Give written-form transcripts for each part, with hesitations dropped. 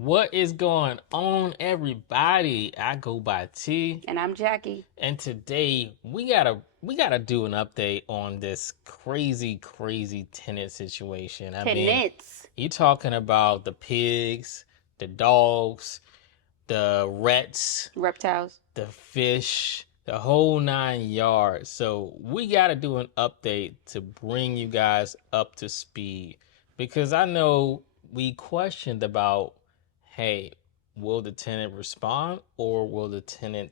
What is going on, everybody? I go by T, And I'm Jackie. and today we gotta do an update on this crazy tenant situation. I mean, Tenants. you talking about the pigs, the dogs, the rats, Reptiles. the fish, the whole nine yards. So we gotta do an update to bring you guys up to speed because I know we questioned about, hey, will the tenant respond or will the tenant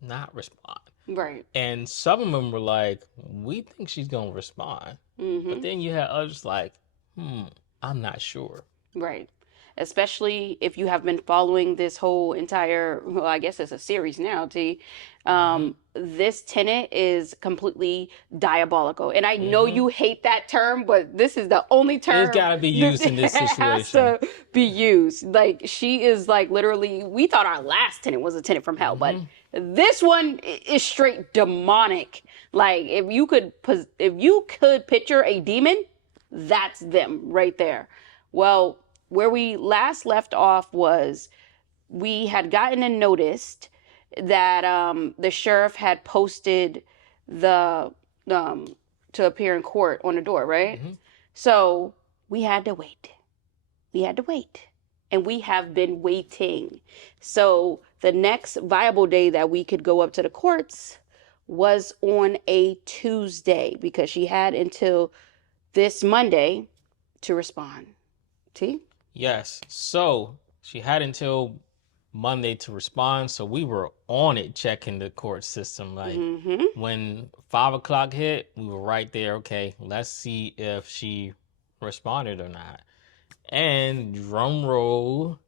not respond? Right. And some of them were like, we think she's gonna respond. But Mm-hmm. then you had others like, I'm not sure. Right. Especially if you have been following this whole entire, well, I guess it's a series now, T. Mm-hmm. This tenant is completely diabolical. And I know Mm-hmm. you hate that term, but this is the only It's term gotta be that used in this has situation. to be used. Like, she is like literally, we thought our last tenant was a tenant from hell, but Mm-hmm. this one is straight demonic. Like, if you could picture a demon, that's them right there. Well, where we last left off was we had gotten a notice that the sheriff had posted the to appear in court on the door, right? Mm-hmm. So we had to wait. We had to wait. And we have been waiting. So the next viable day that we could go up to the courts was on a Tuesday because she had until this Monday to respond. See? Yes. So she had until Monday to respond. So we were on it checking the court system. Like Mm-hmm. when 5 o'clock hit, we were right there. Okay, let's see if she responded or not. And drum roll,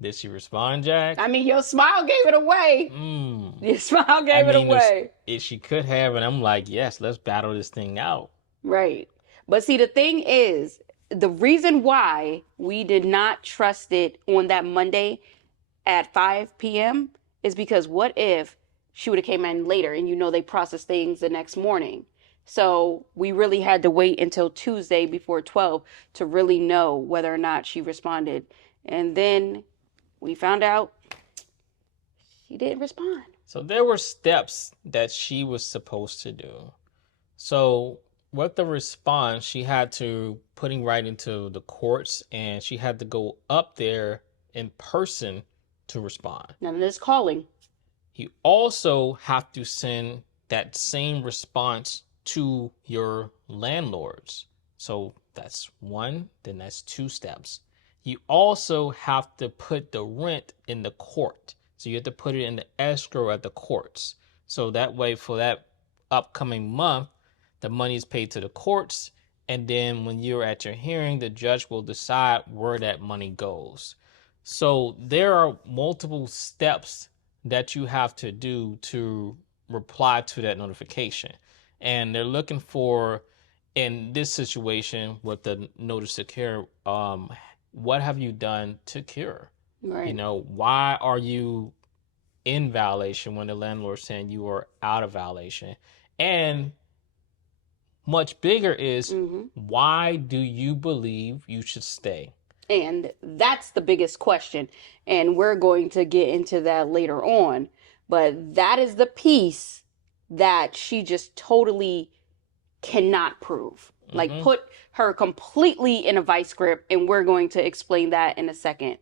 did she respond, Jack? I mean, your smile gave it away. Your smile I gave it mean, away. she could have, and I'm like, yes, let's battle this thing out. Right. But see, the thing is, the reason why we did not trust it on that Monday at 5 p.m. is because what if she would have came in later and they process things the next morning. So we really had to wait until Tuesday before 12 to really know whether or not she responded. And then we found out she didn't respond. So there were steps that she was supposed to do. So with the response, she had to putting right into the courts, and she had to go up there in person to respond. None of this calling. You also have to send that same response to your landlords. So that's one, then that's two steps. You also have to put the rent in the court. So you have to put it in the escrow at the courts. So that way, for that upcoming month, the money is paid to the courts. And then when you're at your hearing, the judge will decide where that money goes. So there are multiple steps that you have to do to reply to that notification. And they're looking for, in this situation with the notice to cure, what have you done to cure? Right. Why are you in violation when the landlord's saying you are out of violation? And much bigger is, why do you believe you should stay? And that's the biggest question. And we're going to get into that later on. But that is the piece that she just totally cannot prove. Like, put her completely in a vice grip. And we're going to explain that in a second.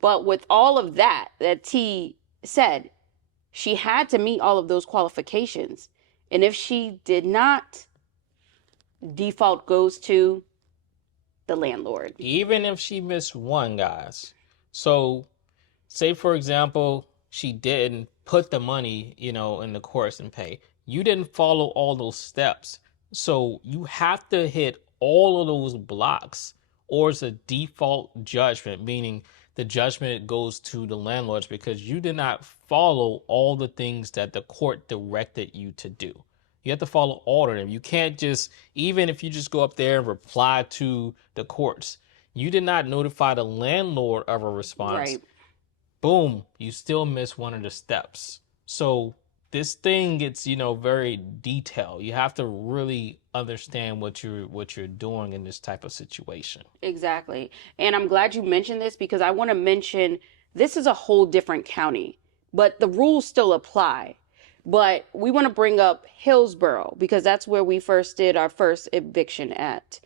But with all of that T said, she had to meet all of those qualifications. And if she did not, default goes to the landlord. Even if she missed one, guys. So say, for example, she didn't put the money, in the course and pay. You didn't follow all those steps. So you have to hit all of those blocks, or it's a default judgment, meaning the judgment goes to the landlords because you did not follow all the things that the court directed you to do. You have to follow all of them. You can't just, even if you just go up there and reply to the courts, you did not notify the landlord of a response. Right. Boom, you still miss one of the steps. So this thing gets, very detailed. You have to really understand what you're doing in this type of situation. Exactly. And I'm glad you mentioned this because I want to mention this is a whole different county, but the rules still apply. But we want to bring up Hillsborough because that's where we first did our first eviction at.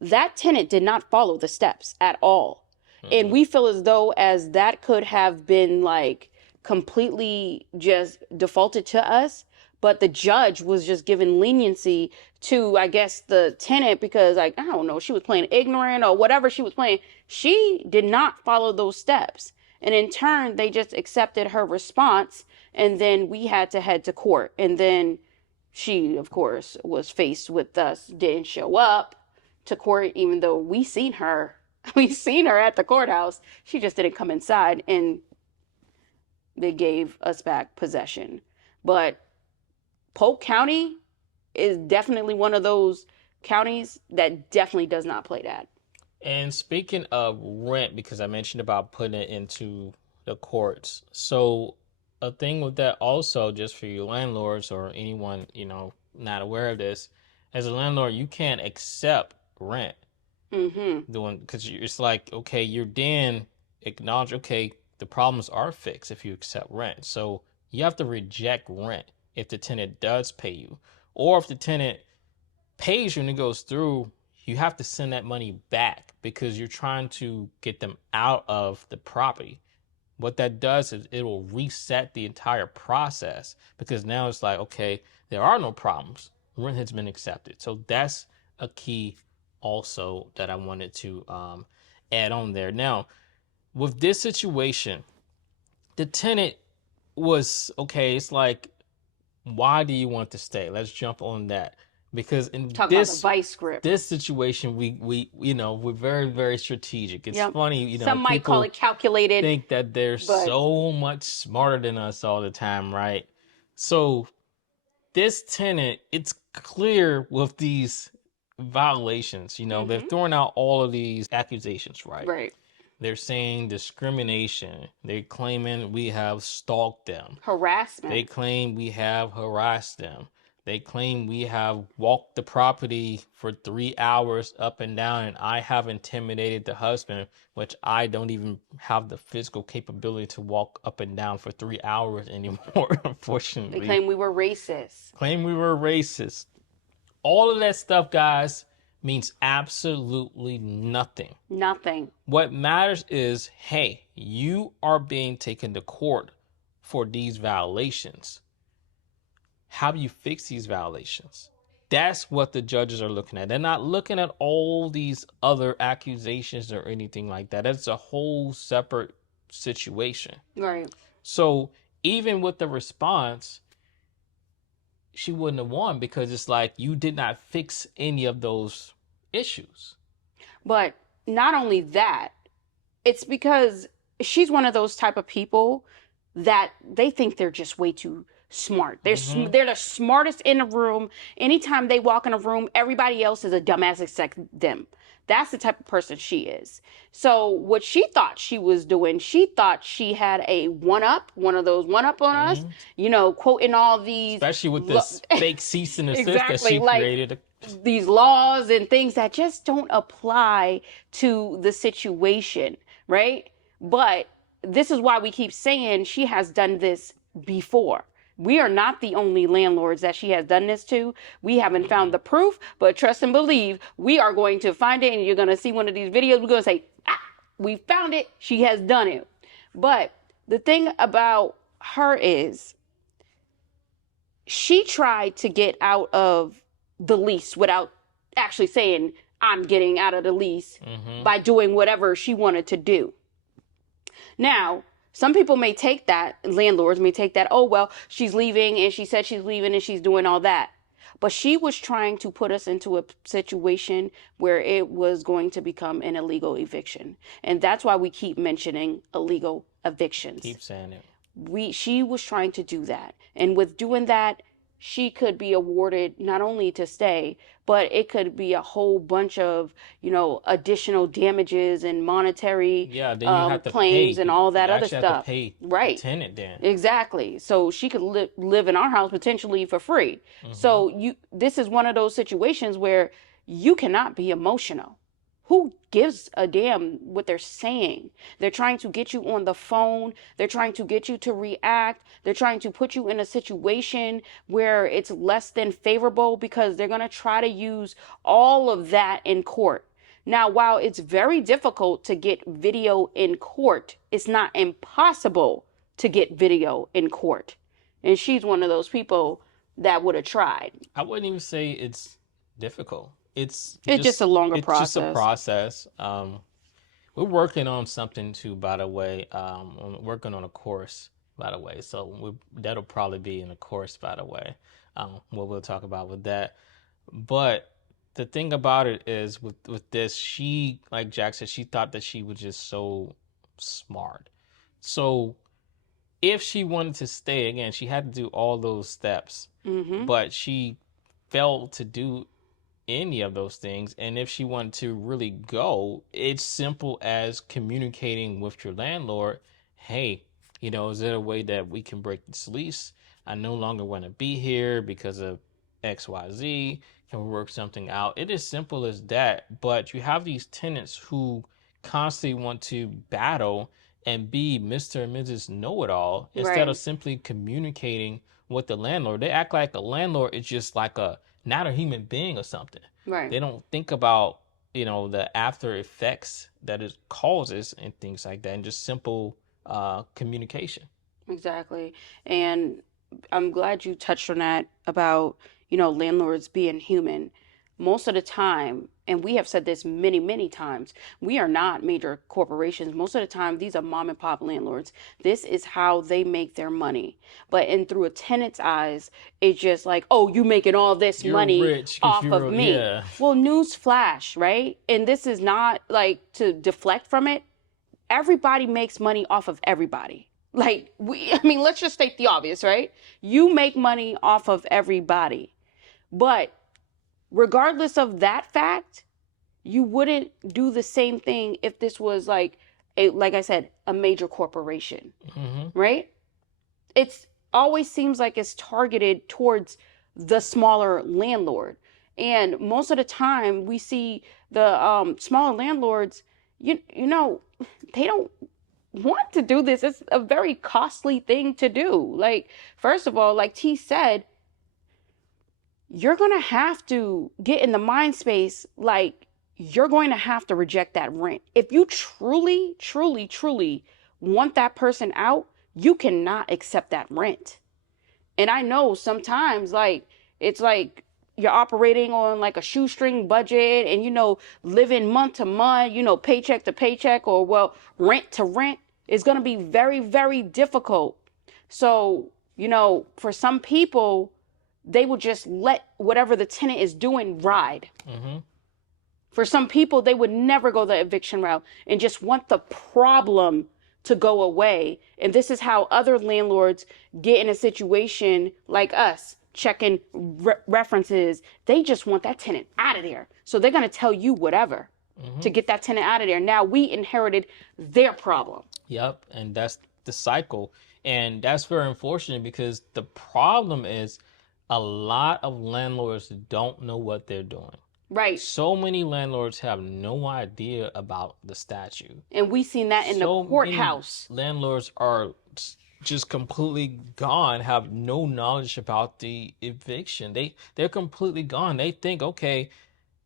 That tenant did not follow the steps at all. And Mm-hmm. we feel as though as that could have been like completely just defaulted to us, but the judge was just given leniency to, I guess, the tenant because, like, I don't know, she was playing ignorant or whatever she was playing. She did not follow those steps. And in turn, they just accepted her response. And then we had to head to court. And then she, of course, was faced with us, didn't show up to court, even though we seen her. We seen her at the courthouse. She just didn't come inside, and they gave us back possession. But Polk County is definitely one of those counties that definitely does not play that. And speaking of rent, because I mentioned about putting it into the courts, so a thing with that also, just for you landlords or anyone not aware of this, as a landlord, you can't accept rent. Mm-hmm. Doing because it's like, okay, you're then acknowledge, okay, the problems are fixed if you accept rent. So you have to reject rent if the tenant does pay you, or if the tenant pays you and it goes through, you have to send that money back because you're trying to get them out of the property. What that does is it will reset the entire process because now it's like, okay, there are no problems. Rent has been accepted. So that's a key also that I wanted to add on there. Now, with this situation, the tenant was okay. It's like, why do you want to stay? Let's jump on that because in Talk about the vice grip. this situation, we we're very very strategic. It's Yep. funny, Some might call people it calculated, think that they're but so much smarter than us all the time, right? So this tenant, it's clear with these violations, they're mm-hmm. throwing out all of these accusations, right? Right. They're saying discrimination. They're claiming we have stalked them. Harassment. They claim we have harassed them. They claim we have walked the property for 3 hours up and down, and I have intimidated the husband, which I don't even have the physical capability to walk up and down for 3 hours anymore, unfortunately. They claim we were racist. Claim we were racist. All of that stuff, guys, means absolutely nothing. Nothing. What matters is, hey, you are being taken to court for these violations. How do you fix these violations? That's what the judges are looking at. They're not looking at all these other accusations or anything like that. That's a whole separate situation. Right. So even with the response, she wouldn't have won because it's like you did not fix any of those issues. But not only that, it's because she's one of those type of people that they think they're just way too smart. They're the smartest in the room. Anytime they walk in a room, everybody else is a dumbass except them. That's the type of person she is. So what she thought she was doing, she thought she had a one of those one up on us, quoting all these, especially with this fake cease and desist exactly, that she like, created. These laws and things that just don't apply to the situation, right? But this is why we keep saying she has done this before. We are not the only landlords that she has done this to. We haven't found the proof, but trust and believe we are going to find it, and you're going to see one of these videos. We're going to say, we found it. She has done it. But the thing about her is she tried to get out of the lease without actually saying, I'm getting out of the lease by doing whatever she wanted to do. Now, some people may take that, landlords may take that, oh, well, she's leaving and she said she's leaving and she's doing all that. But she was trying to put us into a situation where it was going to become an illegal eviction. And that's why we keep mentioning illegal evictions. Keep saying it. She was trying to do that. And with doing that, she could be awarded not only to stay, but it could be a whole bunch of, additional damages and monetary Yeah, then you have to claims pay. and You, all you that other actually have to stuff. pay the Right. tenant then. Exactly. So she could live in our house potentially for free. Hmm. So this is one of those situations where you cannot be emotional. Who gives a damn what they're saying? They're trying to get you on the phone. They're trying to get you to react. They're trying to put you in a situation where it's less than favorable because they're going to try to use all of that in court. Now, while it's very difficult to get video in court, it's not impossible to get video in court. And she's one of those people that would have tried. I wouldn't even say it's difficult. It's It's just just a longer it's just a process. process. We're working on something too, by the way. Working on a course, by the way. So that'll probably be in a course, by the way. What we'll talk about with that. But the thing about it is with this, she, like Jack said, she thought that she was just so smart. So if she wanted to stay again, she had to do all those steps, Mm-hmm. but she failed to do any of those things. And if she wanted to really go, it's simple as communicating with your landlord. Hey, is there a way that we can break this lease? I no longer want to be here because of XYZ. Can we work something out? It is simple as that. But you have these tenants who constantly want to battle and be Mr. and Mrs. Know-it-all instead of Right. simply communicating with the landlord. They act like a landlord is just like a not a human being or something. Right. They don't think about, the after effects that it causes and things like that, and just simple communication. Exactly. And I'm glad you touched on that about, landlords being human. Most of the time, and we have said this many, many times, we are not major corporations. Most of the time, these are mom and pop landlords. This is how they make their money. But in through a tenant's eyes, it's just like, oh, you making all this You're money rich because off of you're, me. yeah. Well, news flash, right? And this is not like to deflect from it. Everybody makes money off of everybody. Let's just state the obvious, right? You make money off of everybody. But regardless of that fact, you wouldn't do the same thing if this was like I said, a major corporation, Mm-hmm. right? It's always seems like it's targeted towards the smaller landlord. And most of the time we see the smaller landlords, they don't want to do this. It's a very costly thing to do. Like, first of all, like T said, you're going to have to get in the mind space, like, you're going to have to reject that rent. If you truly, truly, truly want that person out, you cannot accept that rent. And I know sometimes, like, it's like you're operating on like a shoestring budget and, living month to month, paycheck to paycheck, or, well, rent to rent is going to be very, very difficult. So, for some people, they will just let whatever the tenant is doing ride. Mm-hmm. For some people, they would never go the eviction route and just want the problem to go away. And this is how other landlords get in a situation like us, checking references. They just want that tenant out of there. So they're going to tell you whatever to get that tenant out of there. Now we inherited their problem. Yep, and that's the cycle. And that's very unfortunate because the problem is a lot of landlords don't know what they're doing. Right. So many landlords have no idea about the statute. And we seen that in the So courthouse. many landlords are just completely gone, have no knowledge about the eviction. They're completely gone. They think, okay,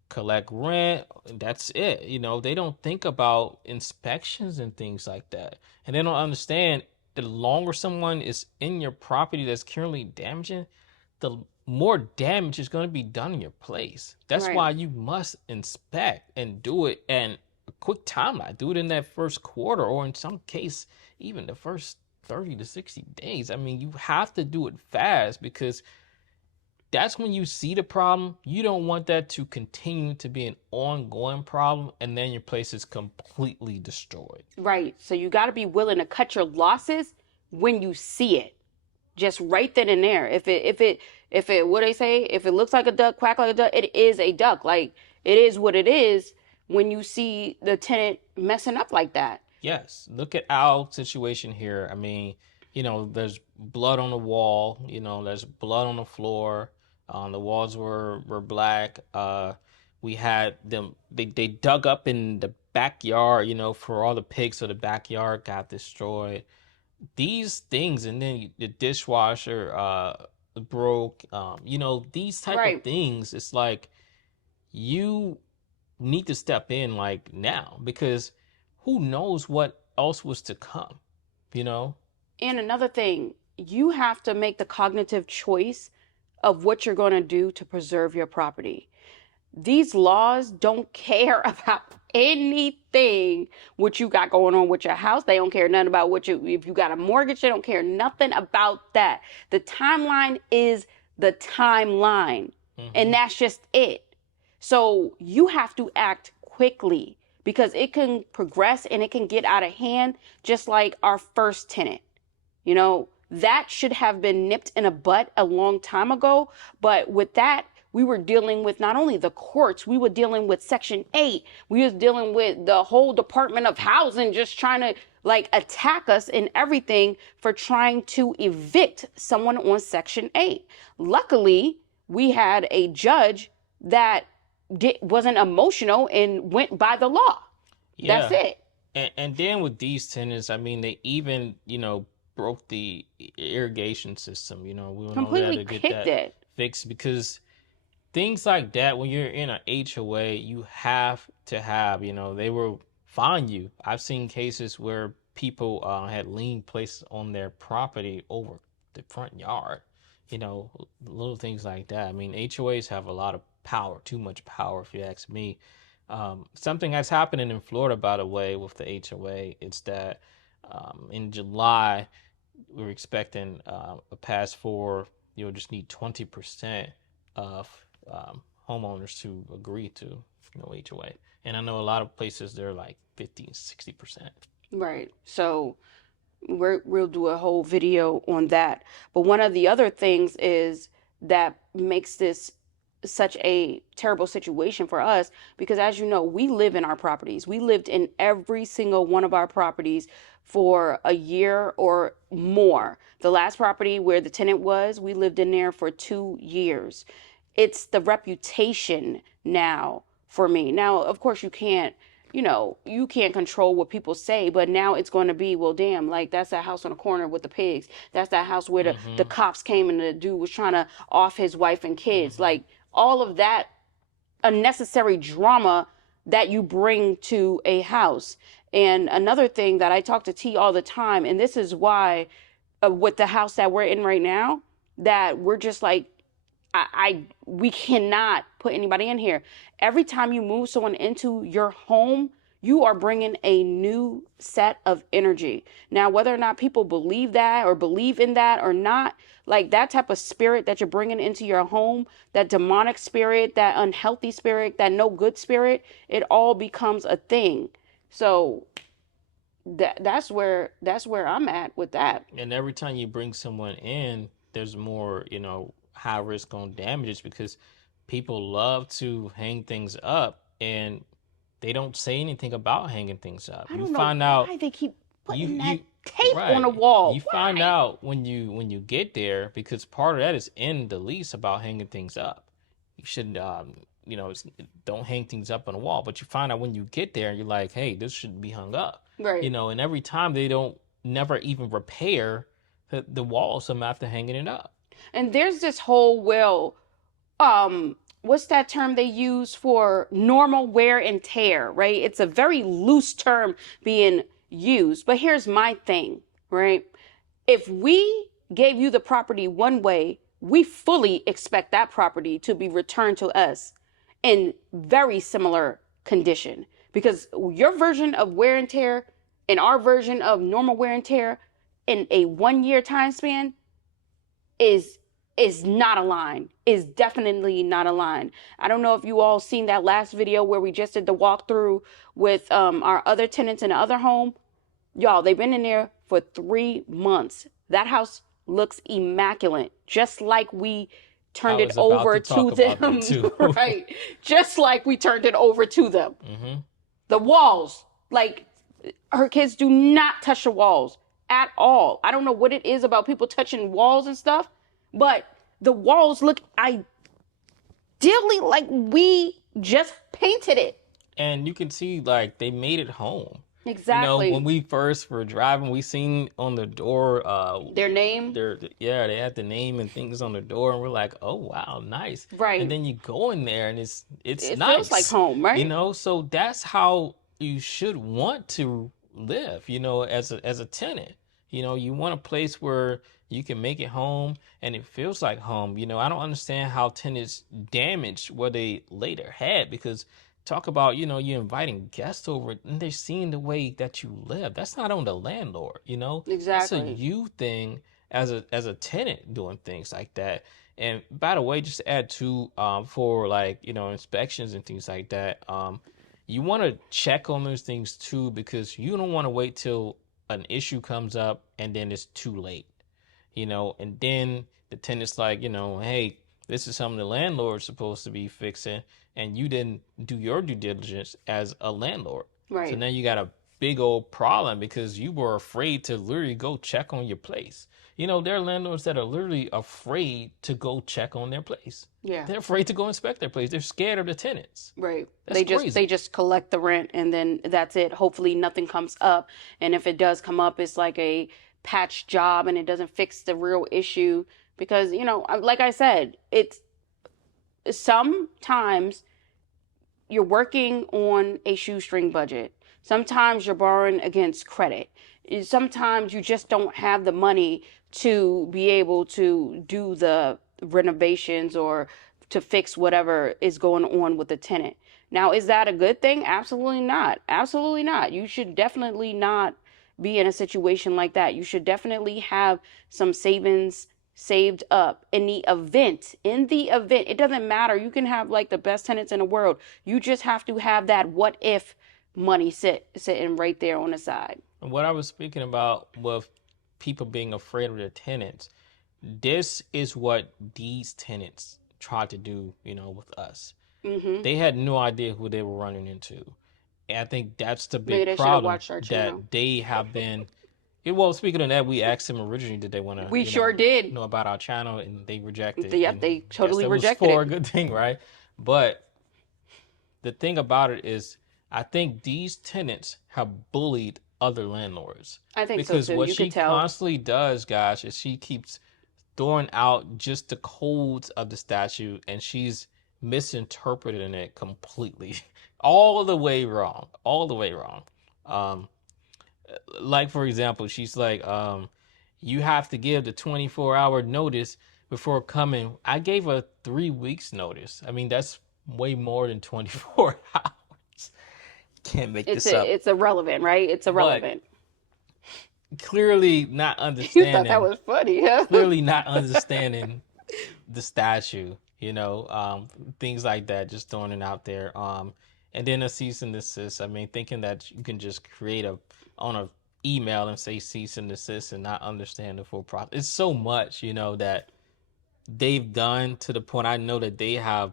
collect rent, that's it. They don't think about inspections and things like that. And they don't understand the longer someone is in your property that's currently damaging, the more damage is going to be done in your place. That's Right. why you must inspect and do it and a quick timeline. Do it in that first quarter, or in some case, even the first 30 to 60 days. I mean, you have to do it fast because that's when you see the problem. You don't want that to continue to be an ongoing problem, and then your place is completely destroyed. Right. So you got to be willing to cut your losses when you see it. Just right then and there. If it, what they say, if it looks like a duck, quack like a duck, it is a duck. Like, it is what it is when you see the tenant messing up like that. Yes, look at our situation here. I mean, there's blood on the wall. There's blood on the floor. The walls were black. We had them. They dug up in the backyard. For all the pigs, so the backyard got destroyed. These things, and then the dishwasher broke. These type of Right. things. It's like you need to step in like now, because who knows what else was to come, you know? And another thing, you have to make the cognitive choice of what you're going to do to preserve your property. These laws don't care about anything what you got going on with your house. They don't care nothing about if you got a mortgage. They don't care nothing about that. The timeline is the timeline, and that's just it. So you have to act quickly, because it can progress and it can get out of hand, just like our first tenant. That should have been nipped in a butt a long time ago. But with that, we were dealing with not only the courts, we were dealing with Section 8. We was dealing with the whole Department of Housing just trying to attack us and everything for trying to evict someone on Section 8. Luckily, we had a judge that wasn't emotional and went by the law. That's Yeah. it. And then with these tenants, I mean, they even, broke the irrigation system. We went over there Completely to get kicked that it. fixed, because things like that, when you're in an HOA, you have to have, they will fine you. I've seen cases where people had lien placed on their property over the front yard, little things like that. I mean, HOAs have a lot of power, too much power, if you ask me. Something that's happening in Florida, by the way, with the HOA, it's that in July, we're expecting a pass for, you'll just need 20% of homeowners to agree to HOA. And I know a lot of places they're like 50 and 60%. Right. So we'll do a whole video on that. But one of the other things is that makes this such a terrible situation for us, because as you know, we live in our properties. We lived in every single one of our properties for a year or more. The last property where the tenant was, we lived in there for 2 years. It's the reputation now for me. Now, of course, you can't control what people say, but now it's going to be, well, damn, like that's that house on the corner with the pigs. That's that house where the cops came and the dude was trying to off his wife and kids. Like all of that unnecessary drama that you bring to a house. And another thing that I talk to T all the time, and this is why with the house that we're in right now, that we're just like, we cannot put anybody in here. Every time you move someone into your home, you are bringing a new set of energy. Now, whether or not people believe that or believe in that or not, like that type of spirit that you're bringing into your home, that demonic spirit, that unhealthy spirit, that no good spirit, it all becomes a thing. So that's where I'm at with that. And every time you bring someone in, there's more, high risk on damages, because people love to hang things up and they don't say anything about hanging things up. I You don't know find why out they keep you putting that you tape on the right. wall. You Why? find out when you get there, because part of that is in the lease about hanging things up. You should don't hang things up on the wall, but you find out when you get there and you're like, hey, this shouldn't be hung up. Right. And every time they don't never even repair the walls after hanging it up. And there's this whole, what's that term they use for normal wear and tear, right? It's a very loose term being used. But here's my thing, right? If we gave you the property one way, we fully expect that property to be returned to us in very similar condition, because your version of wear and tear and our version of normal wear and tear in a 1 year time span is not aligned, is definitely not aligned. I don't know if you all seen that last video where we just did the walkthrough with our other tenants in the other home. Y'all, they've been in there for 3 months. That house looks immaculate, just like we I turned it was about over to to talk about that them, too. right? Just like we turned it over to them. Hmm. The walls, like her kids do not touch the walls at all. I don't know what it is about people touching walls and stuff, but the walls look ideally like we just painted it. And you can see like they made it home. You know, when Exactly. we first were driving, we seen on the door, Their name, their yeah, they had the name and things on the door, and we're like, oh wow, nice. And right? then you go in there, and it's It feels like nice, home, you right? know. So that's how you should want to live, you know, as a tenant. You know, you want a place where you can make it home and it feels like home. You know, I don't understand how tenants damage what they later had because talk about, you know, you're inviting guests over and they're seeing the way that you live. That's not on the landlord, you know. That's a Exactly. you thing as a tenant doing things like that. And by the way, just to add to for like, you know, inspections and things like that, you want to check on those things too because you don't want to wait till an issue comes up and then it's too late, you know, and then the tenant's like, you know, hey, this is something the landlord's supposed to be fixing, and you didn't do your due diligence as a landlord. So Right. now you got a big old problem because you were afraid to literally go check on your place. You know, there are landlords that are literally afraid to go check on their place. Yeah. They're afraid to go inspect their place. They're scared of the tenants. Right. That's They crazy. just collect the rent and then that's it. Hopefully nothing comes up. And if it does come up, it's like a patch job and it doesn't fix the real issue because, you know, like I said, it's sometimes you're working on a shoestring budget. Sometimes you're borrowing against credit. Sometimes you just don't have the money to be able to do the renovations or to fix whatever is going on with the tenant. Now, is that a good thing? Absolutely not. Absolutely not. You should definitely not be in a situation like that. You should definitely have some savings saved up in the event it doesn't matter, you can have like the best tenants in the world, you just have to have that what if money sitting right there on the side. And what I was speaking about with people being afraid of their tenants, this is what these tenants tried to do, you know, with us. Mm-hmm. They had no idea who they were running into. And I think that's the Maybe big they should have problem watched our channel. that they have been. Well, speaking of that, we asked them originally, did they want to, We sure did. know about our channel, and they rejected. Yep, And they guess totally that was rejected for a it. good thing, right? But the thing about it is, I think these tenants have bullied other landlords I think so because too, what you could she tell. constantly does, guys, is she keeps throwing out just the codes of the statute and she's misinterpreting it completely, all the way wrong, all the way wrong. Um, like for example, she's like, you have to give the 24-hour notice before coming. I gave a 3 weeks notice. I mean, that's way more than 24 hours. Can't make this up. It's irrelevant, right? It's But irrelevant. clearly not You thought that understanding, was funny, huh? clearly not understanding the statue, you know, things like that, just throwing it out there. And then a cease and desist. I mean, thinking that you can just create on a email and say cease and desist and not understand the full process. It's so much, you know, that they've done to the point I know that they have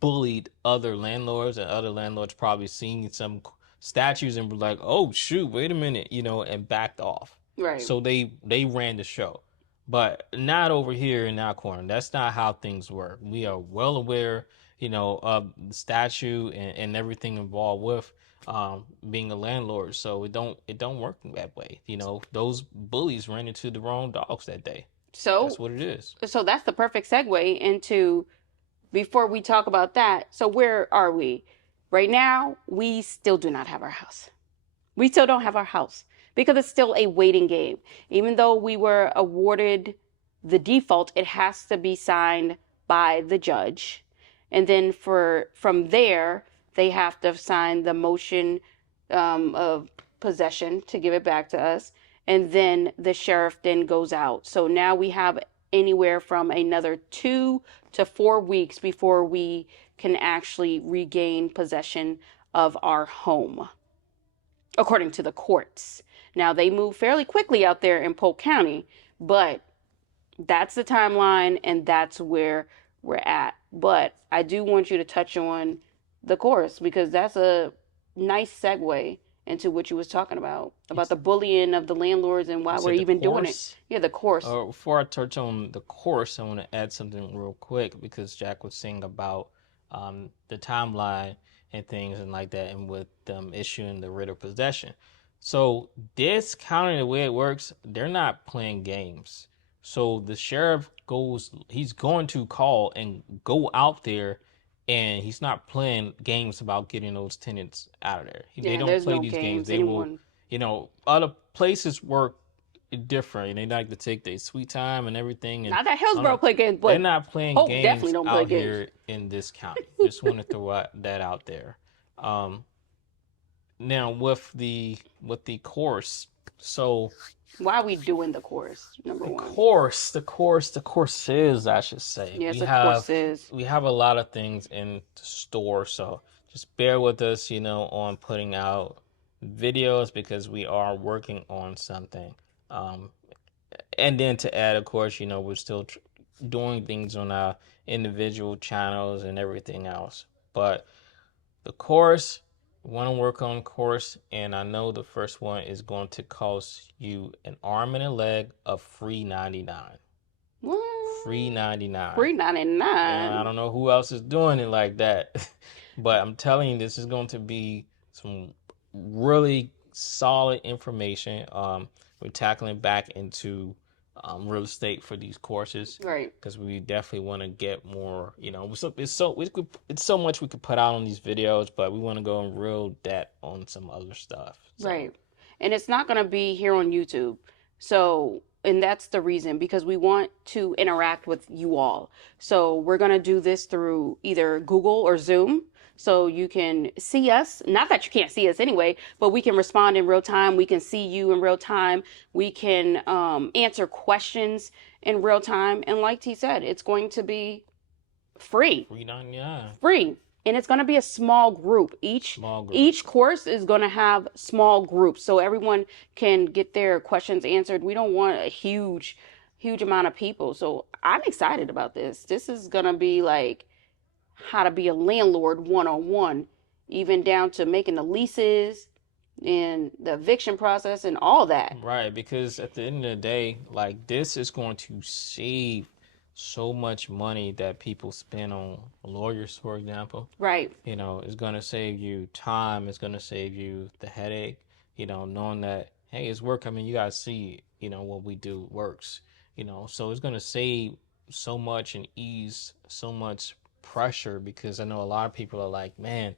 bullied other landlords and other landlords probably seen some statues and were like, oh shoot, wait a minute, you know, and backed off. Right. So they ran the show. But not over here in our corner. That's not how things work. We are well aware, you know, of the statute and everything involved with being a landlord. So it don't work that way. You know, those bullies ran into the wrong dogs that day. That's So what it is. so that's the perfect segue into, before we talk about that, so where are we? Right now, we still do not have our house. We still don't have our house because it's still a waiting game. Even though we were awarded the default, it has to be signed by the judge. And then from there, they have to sign the motion of possession to give it back to us. And then the sheriff then goes out. So now we have anywhere from another 2 to 4 weeks before we can actually regain possession of our home, according to the courts. Now, they move fairly quickly out there in Polk County, but that's the timeline and that's where we're at. But I do want you to touch on the course because that's a nice segue into what you was talking about It's, the bullying of the landlords and you why we're said the even doing it. course. Yeah, the course. Before I touch on the course, I want to add something real quick because Jack was saying about the timeline and things and like that, and with them issuing the writ of possession. So this county, the way it works, they're not playing games. So the sheriff he's going to call and go out there, and he's not playing games about getting those tenants out of there. They Yeah, don't there's play no these games. games. They will, Anyone. other places work different. They like to take their sweet time and everything. And Not that I don't Hillsborough know, play games, they're but not playing Hope definitely games don't play out games. here in this county. Just want to throw that out there. Um, Now with the course, so Why are we doing the course? Number the one. course, the course, the courses, I should say. Yes, We the have courses. we have a lot of things in the store, so just bear with us, on putting out videos because we are working on something. Um, and then to add, of course, we're still doing things on our individual channels and everything else. But the course, want to work on course, and I know the first one is going to cost you an arm and a leg of free 99. What? Free 99. Free 99. I don't know who else is doing it like that, but I'm telling you, this is going to be some really solid information. We're tackling back into real estate for these courses Right. because we definitely want to get more. It's so much we could put out on these videos, but we want to go in real depth on some other stuff. So Right. And it's not going to be here on YouTube. So, and that's the reason because we want to interact with you all. So, we're going to do this through either Google or Zoom. So you can see us. Not that you can't see us anyway, but we can respond in real time. We can see you in real time. We can answer questions in real time. And like T said, it's going to be free. free 99. Free. And it's going to be a small group. Small group. Each course is going to have small groups so everyone can get their questions answered. We don't want a huge amount of people. So I'm excited about this. This is going to be like how to be a landlord 101, even down to making the leases and the eviction process and all that. Right, because at the end of the day, like this is going to save so much money that people spend on lawyers, for example. Right. It's going to save you time, it's going to save you the headache, knowing that, hey, it's work. I mean, you guys see, what we do works, so it's going to save so much and ease so much pressure because I know a lot of people are like, man,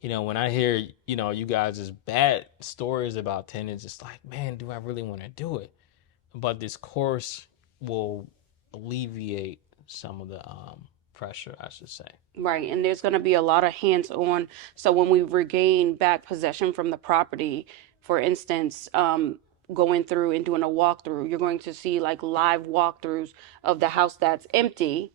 when I hear, you guys' bad stories about tenants, it's like, man, do I really want to do it? But this course will alleviate some of the pressure, I should say. Right. And there's going to be a lot of hands on. So when we regain back possession from the property, for instance, going through and doing a walkthrough, you're going to see like live walkthroughs of the house that's empty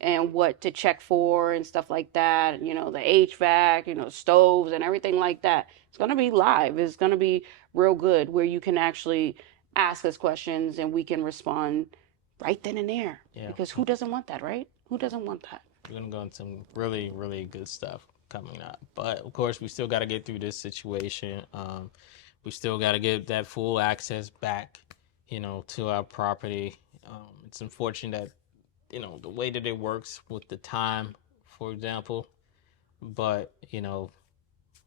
and what to check for and stuff like that. The HVAC, stoves and everything like that. It's going to be live. It's going to be real good where you can actually ask us questions and we can respond right then and there. Yeah. Because who doesn't want that, right? Who doesn't want that? We're going to go into some really, really good stuff coming up. But of course, we still got to get through this situation. We still got to get that full access back, to our property. It's unfortunate that the way that it works with the time, for example. But,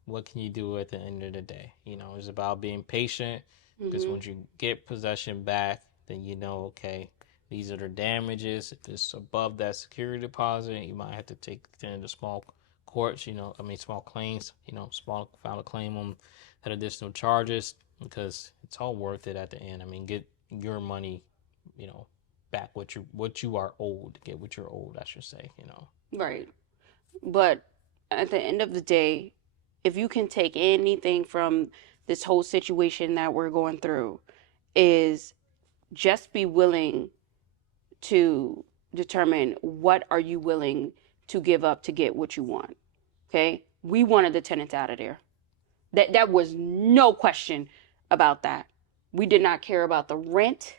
what can you do at the end of the day? It's about being patient because once you get possession back, then okay, these are the damages. If it's above that security deposit, you might have to take it into small courts, small claims, file a claim on that additional charges because it's all worth it at the end. I mean, get your money, back what you are owed, get what you're owed, I should say, Right. But at the end of the day, if you can take anything from this whole situation that we're going through, is just be willing to determine what are you willing to give up to get what you want. Okay? We wanted the tenants out of there. That was no question about that. We did not care about the rent.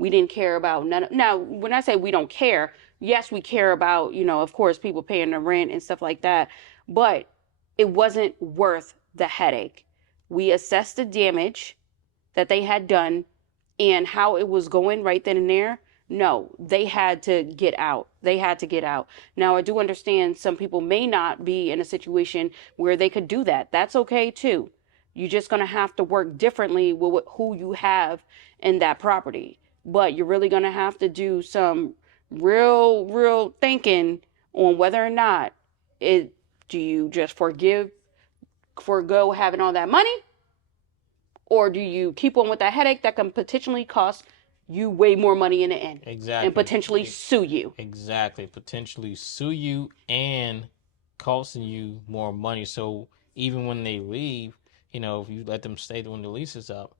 We didn't care about none. Now, when I say we don't care, yes, we care about, of course, people paying the rent and stuff like that, but it wasn't worth the headache. We assessed the damage that they had done and how it was going right then and there. No, they had to get out. They had to get out. Now, I do understand some people may not be in a situation where they could do that. That's okay too. You're just going to have to work differently with who you have in that property. But you're really going to have to do some real thinking on whether or not do you just forgo having all that money, or do you keep on with that headache that can potentially cost you way more money in the end? Exactly. And potentially sue you. Exactly. Potentially sue you and costing you more money. So even when they leave, if you let them stay when the lease is up,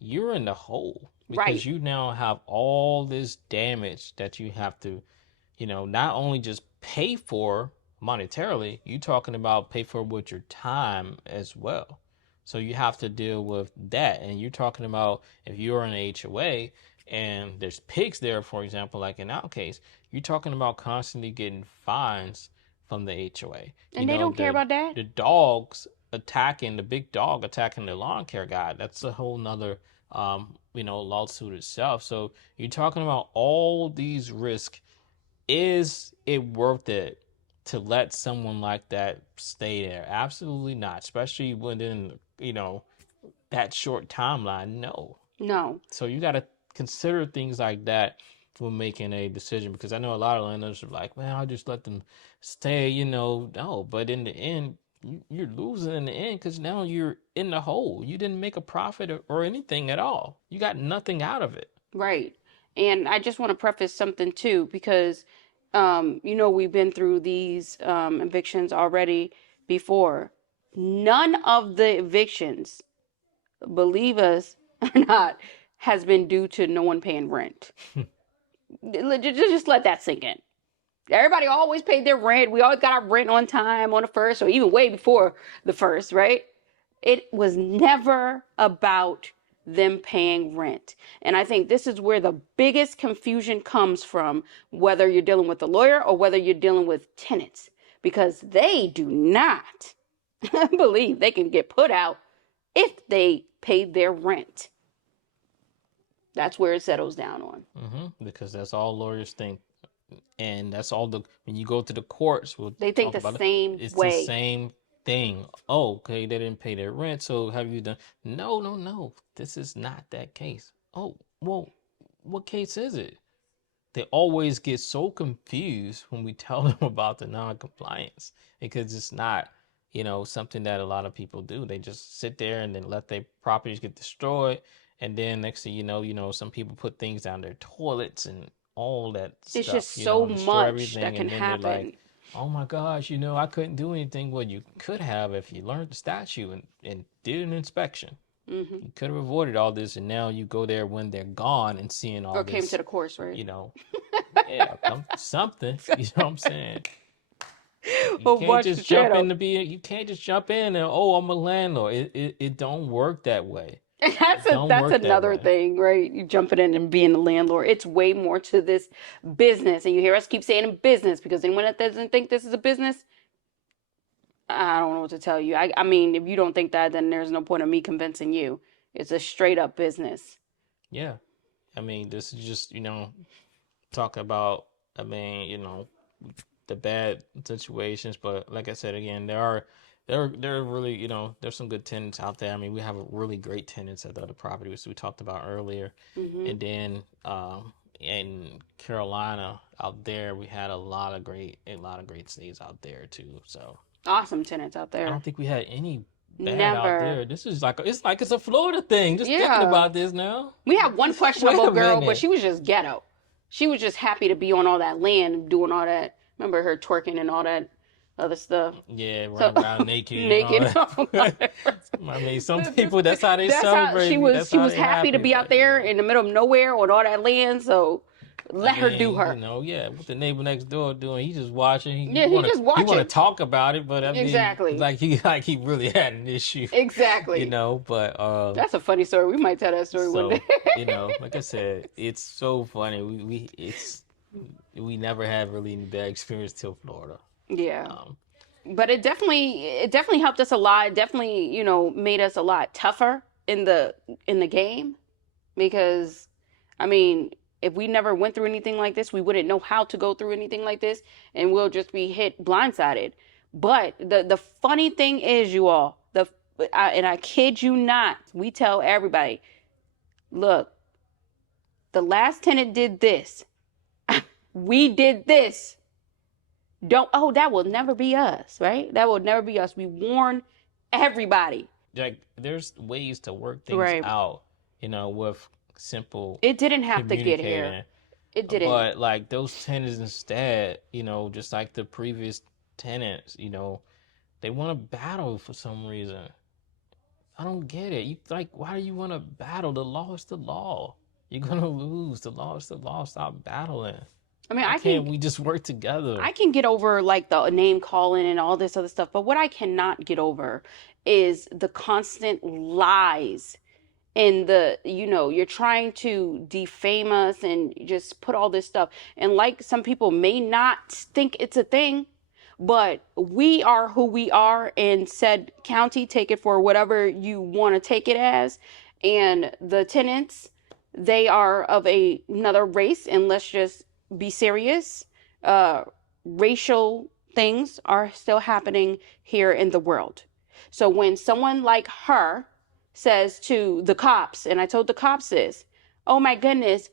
you're in the hole because Right. you now have all this damage that you have to, not only just pay for monetarily, you're talking about pay for with your time as well. So you have to deal with that. And you're talking about if you're in an HOA and there's pigs there, for example, like in our case, you're talking about constantly getting fines from the HOA. And they don't care about that. The dogs attacking, the big dog attacking the lawn care guy, that's a whole nother, lawsuit itself. So you're talking about all these risks. Is it worth it to let someone like that stay there? Absolutely not, especially within, that short timeline. No. So you got to consider things like that when making a decision, because I know a lot of landlords are like, man, I'll just let them stay, no, but in the end, you're losing in the end because now you're in the hole. You didn't make a profit or anything at all. You got nothing out of it. Right. And I just want to preface something too, because, we've been through these evictions already before. None of the evictions, believe us or not, has been due to no one paying rent. Just let that sink in. Everybody always paid their rent. We always got our rent on time on the first, or even way before the first, right? It was never about them paying rent. And I think this is where the biggest confusion comes from, whether you're dealing with a lawyer or whether you're dealing with tenants, because they do not believe they can get put out if they paid their rent. That's where it settles down on. Because that's all lawyers think. And that's all when you go to the courts, they think the same it's way. It's the same thing. Oh, okay, they didn't pay their rent, so have you done? No. This is not that case. Oh, well, what case is it? They always get so confused when we tell them about the non-compliance, because it's not, something that a lot of people do. They just sit there and then let their properties get destroyed. And then next thing you know, some people put things down their toilets and all that stuff. It's just so much that can happen. Like, oh my gosh, I couldn't do anything. Well, you could have if you learned the statute and did an inspection. Mm-hmm. You could have avoided all this, and now you go there when they're gone and seeing all or this. Or came to the course, right? Yeah, something. You know what I'm saying? You can't just jump in and, oh, I'm a landlord. It don't work that way. That's another thing, right? You jumping in and being a landlord. It's way more to this business. And you hear us keep saying business, because anyone that doesn't think this is a business, I don't know what to tell you. I mean, if you don't think that, then there's no point of me convincing you. It's a straight up business. Yeah. I mean, this is just, talk about, the bad situations. But like I said, again, there are really, there's some good tenants out there. I mean, we have really great tenants at the other properties we talked about earlier. Mm-hmm. And then in Carolina out there, we had a lot of great stays out there too. So awesome tenants out there. I don't think we had any bad out there. This is it's a Florida thing. Just thinking about this now. We have one questionable girl, but she was just ghetto. She was just happy to be on all that land, doing all that. Remember her twerking and all that other stuff. Yeah, running around naked. I mean, some people, that's how they celebrate. She was happy to be out there in the middle of nowhere on all that land. So I let her do mean, her. yeah, what the neighbor next door doing? He just watching. Yeah, he just He wanna watching. talk about it, but I mean, Exactly. like he really had an issue, Exactly. But That's a funny story. We might tell that story one day. so like I said, it's so funny. We never had really any bad experience till Florida. Yeah. Um, But it definitely helped us a lot. It definitely, made us a lot tougher in the game because I mean, if we never went through anything like this, we wouldn't know how to go through anything like this and we'll just be hit blindsided. But the funny thing is, you all, and I kid you not, we tell everybody, look, the last tenant did this. We did this. Don't, oh, that will never be us, right? That will never be us. We warn everybody. like there's ways to work things Right. out, with simple It didn't have to get here. communicating. It didn't. But like those tenants instead, just like the previous tenants, they want to battle for some reason. I don't get it. You like, why do you want to battle? The law is the law. You're gonna lose. The law is the law. Stop battling. I mean, Why can't we just work together? I can get over like the name calling and all this other stuff, but what I cannot get over is the constant lies and you're trying to defame us and just put all this stuff. And like some people may not think it's a thing, but we are who we are in said county. Take it for whatever you want to take it as. And the tenants, they are of another race, and let's just be serious. Uh, Racial things are still happening here in the world. So when someone like her says to the cops, and I told the cops this, oh my goodness,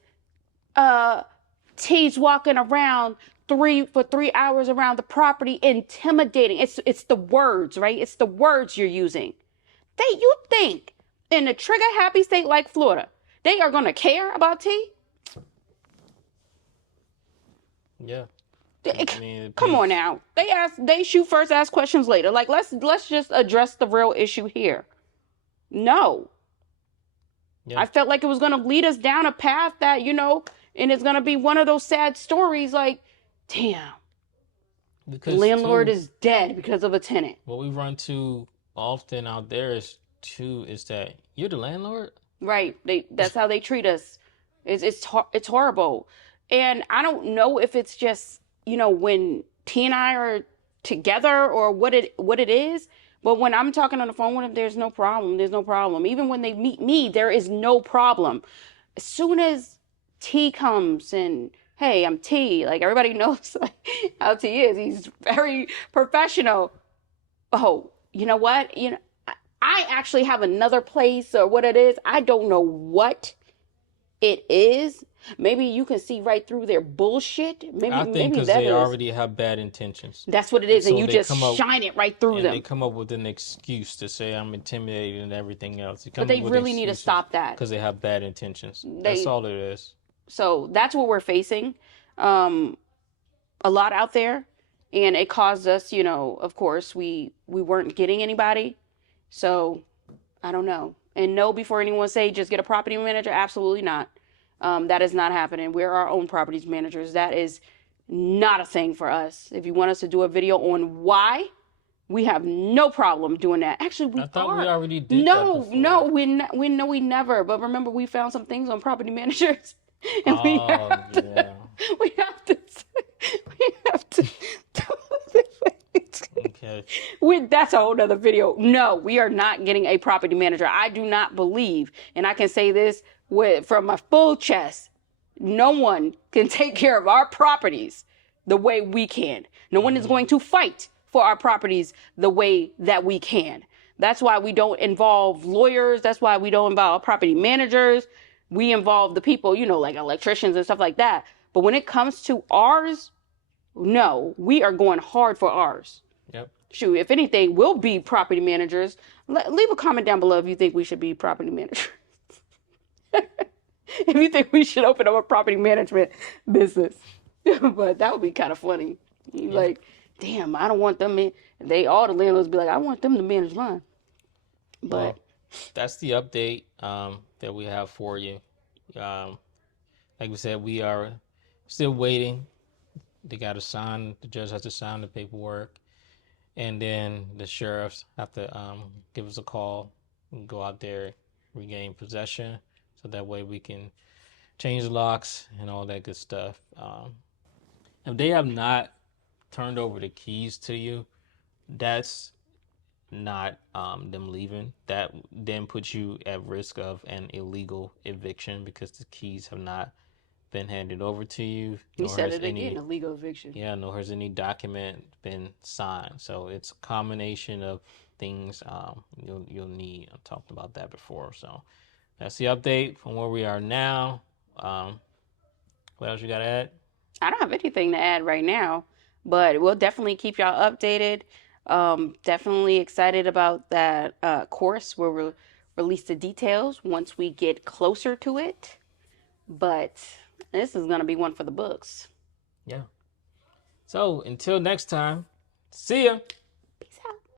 T's walking around 3 hours around the property, intimidating. It's the words, right? It's the words you're using. You think in a trigger happy state like Florida, they are gonna care about T? Yeah. I mean, come on now. They shoot first, ask questions later. Like let's just address the real issue here. No. Yeah. I felt like it was gonna lead us down a path that, and it's gonna be one of those sad stories like, damn. Because landlord is dead because of a tenant. What we run to often out there is that you're the landlord? Right. That's how they treat us. It's horrible. And I don't know if it's just, when T and I are together or what it is, but when I'm talking on the phone with them, there's no problem. There's no problem. Even when they meet me, there is no problem. As soon as T comes and, hey, I'm T, like everybody knows how T is. He's very professional. Oh, you know what? I actually have another place or what it is. I don't know what it is. Maybe you can see right through their bullshit. I think because they already have bad intentions. That's what it is, and you just shine it right through them. They come up with an excuse to say I'm intimidated and everything else. But they really need to stop that because they have bad intentions. That's all it is. So that's what we're facing, a lot out there, and it caused us. Of course, we weren't getting anybody. So I don't know. And no, before anyone say just get a property manager, absolutely not. That is not happening. We're our own properties managers. That is not a thing for us. If you want us to do a video on why, we have no problem doing that. Actually, I thought we already did. No, we never. But remember, we found some things on property managers, and we have to. Okay. That's a whole other video. No, we are not getting a property manager. I do not believe, and I can say this from my full chest, no one can take care of our properties the way we can. No one is going to fight for our properties the way that we can. That's why we don't involve lawyers. That's why we don't involve property managers. We involve the people, like electricians and stuff like that. But when it comes to ours, no, we are going hard for ours. Yep. Shoot, if anything, we'll be property managers. Leave a comment down below if you think we should be property managers. If you think we should open up a property management business. But that would be kind of funny. Yeah. Like, damn, I don't want them in. All the landlords be like, I want them to manage mine. But that's the update that we have for you. Like we said, we are Still waiting. They got to sign. The judge has to sign the paperwork, and then the sheriffs have to give us a call and go out there, regain possession, so that way we can change the locks and all that good stuff. If they have not turned over the keys to you, that's not them leaving. That then puts you at risk of an illegal eviction because the keys have not been handed over to you, You nor said has it again, any illegal eviction. nor has any document been signed. So it's a combination of things you'll need. I talked about that before. So that's the update from where we are now. What else you got to add? I don't have anything to add right now, but we'll definitely keep y'all updated. Definitely excited about that course where we'll release the details once we get closer to it. But this is going to be one for the books. Yeah. So until next time, see ya.